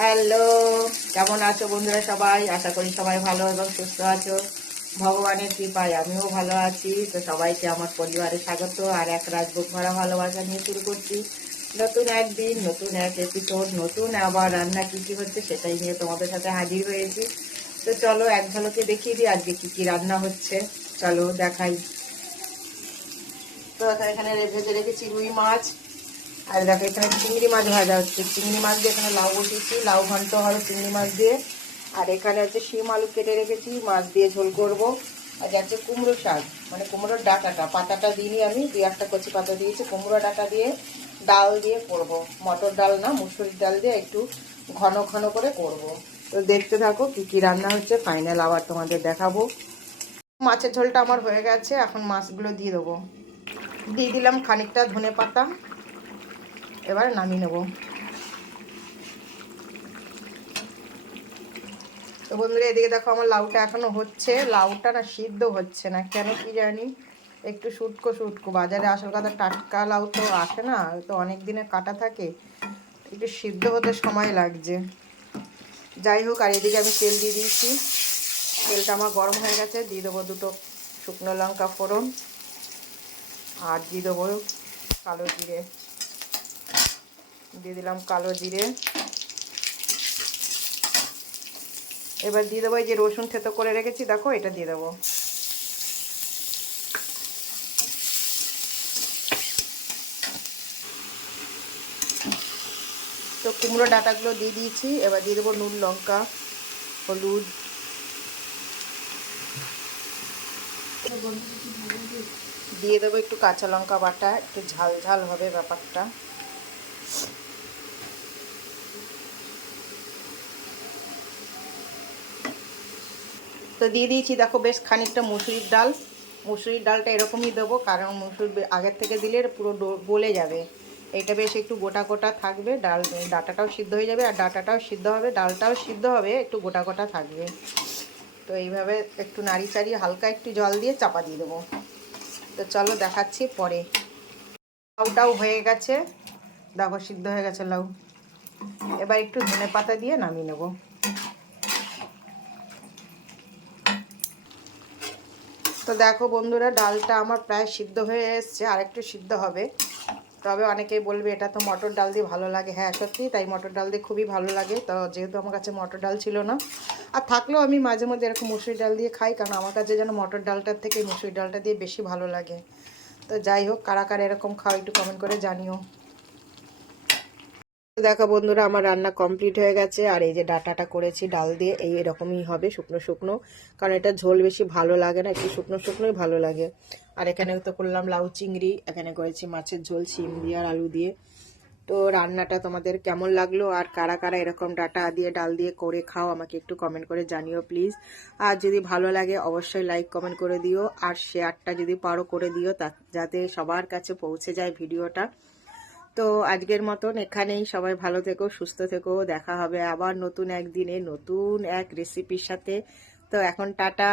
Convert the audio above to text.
Hello, কেমন আছো বন্ধুরা সবাই? আশা করি সবাই ভালো এবং সুস্থ আছো। ভগবানের কৃপায় আমিও ভালো আছি। তো সবাইকে আমার পরিবারে স্বাগত। আর এক রাজভোগ ভরা ভালোবাসা নিয়ে শুরু করছি। নতুন একদিন, নতুন এক এপিসোড নতুন আবার রান্না কী কী হচ্ছে সেটাই নিয়ে তোমাদের সাথে হাজির হয়েছি। তো চলো এক ঝলকে দেখিয়ে দিই আজকে কী কী রান্না হচ্ছে। চলো দেখাই। তো এখানে ভেজে রেখেছি রুই মাছ। আর দেখো, এখানে চিংড়ি মাছ ভাজা হচ্ছে। চিংড়ি মাছ দিয়ে এখানে লাউ বসিয়েছি, লাউ ঘন্ট হবে চিংড়ি মাছ দিয়ে। আর এখানে হচ্ছে শিম আলু কেটে রেখেছি, মাছ দিয়ে ঝোল করব। আর যাচ্ছে কুমড়ো শাক মানে কুমড়োর ডাটাটা, পাতাটা দিইনি আমি, দুই একটা কচি পাতা দিয়েছি, কুমড়ো ডাটা দিয়ে ডাল দিয়ে করব। মটর ডাল না, মুসুরির ডাল দিয়ে একটু ঘন ঘন করে করব। তো দেখতে থাকো কী কী রান্না হচ্ছে, ফাইনাল আবার তোমাদের দেখাবো। মাছের ঝোলটা আমার হয়ে গেছে, এখন মাছগুলো দিয়ে দেবো। দিয়ে দিলাম খানিকটা ধনে পাতা এবার নামিয়ে নেব। তো বন্ধুরা, এদিকে দেখো আমার লাউটা এখনও হচ্ছে। লাউটা না সিদ্ধ হচ্ছে না, কেন কি জানি? একটু শুটকো শুটকো বাজারে আসল কথা, টাটকা লাউ তো আসে না তো অনেক দিনে কাটা থাকে। একটু সিদ্ধ হতে সময় লাগছে। যাই হোক, আর এদিকে আমি তেল দিয়ে দিয়েছি। তেলটা আমার গরম হয়ে গেছে, দিয়ে দেবো দুটো শুকনো লঙ্কা ফোড়ন। আর দিয়ে দেবো কালো জিরে। দিয়ে দিলাম কালো জিরে। এবার দিয়ে দেবো এই যে রসুন থেতো করে রেখেছি, দেখো এটা দিয়ে দেবো। তো কুমড়ো ডাটাগুলো দিয়ে দিয়েছি, এবার দিয়ে দেবো নুন, লঙ্কা, হলুদ। দিয়ে দেবো একটু কাঁচা লঙ্কা বাটা, একটু ঝাল ঝাল হবে ব্যাপারটা। তো দিয়ে দিয়েছি, দেখো বেশ খানিকটা মুসুরির ডাল। মুসুরির ডালটা এরকমই দেবো, কারণ মুসুর আগের থেকে দিলে পুরো বলে যাবে। এটা বেশ একটু গোটা গোটা থাকবে, ডাল, ডাটাটাও সিদ্ধ হয়ে যাবে, আর ডাটাটাও সিদ্ধ হবে, ডালটাও সিদ্ধ হবে, একটু গোটা গোটা থাকবে। তো এইভাবে একটু নাড়ি চাড়িয়ে হালকা একটু জল দিয়ে চাপা দিয়ে দেবো। তো চলো দেখাচ্ছি পরে। লাউটাও হয়ে গেছে, দেখো সিদ্ধ হয়ে গেছে লাউ। এবার একটু ধনে পাতা দিয়ে নামিয়ে নেব। তো দেখো বন্ধুরা, ডালটা আমার প্রায় সিদ্ধ হয়ে এসছে আর একটু সিদ্ধ হবে। তবে অনেকেই বলবে, এটা তো মটর ডাল দিয়ে ভালো লাগে। হ্যাঁ সত্যি, তাই মটর ডাল দিয়ে খুবই ভালো লাগে। তো যেহেতু আমার কাছে মটর ডাল ছিল না, আর থাকলেও আমি মাঝে মধ্যে এরকম মুসুরি ডাল দিয়ে খাই, কারণ আমার কাছে যেন মটর ডালটার থেকে মুসুরি ডালটা দিয়ে বেশি ভালো লাগে। তো যাই হোক, কারা কারা এরকম খাও একটু কমেন্ট করে জানিও। দেখো বন্ধুরা, আমার রান্না কমপ্লিট হয়ে গেছে, আর এই যে ডাটাটা করেছি, ডাল দিয়ে, এই এরকমই হবে, শুকনো শুকনো। কারণ এটা ঝোল বেশি ভালো লাগে না, একটু শুকনো শুকনোই ভালো লাগে। আর এখানে তো করলাম লাউ চিংড়ি, এখানে করেছি মাছের ঝোল সিম দিয়ে আর আলু দিয়ে। তো রান্নাটা তোমাদের কেমন লাগল, আর কারা কারা এরকম ডাটা দিয়ে, ডাল দিয়ে করে খাও, আমাকে একটু কমেন্ট করে জানিও প্লিজ আর যদি ভালো লাগে, অবশ্যই লাইক কমেন্ট করে দিও, আর শেয়ারটা যদি পারো করে দিও, তা যাতে সবার কাছে পৌঁছে যায় ভিডিওটা। তো আজকের মতন এখানেই। সবাই ভালো থেকো, সুস্থ থেকো। দেখা হবে আবার নতুন একদিনে নতুন এক রেসিপির সাথে। তো এখন টাটা।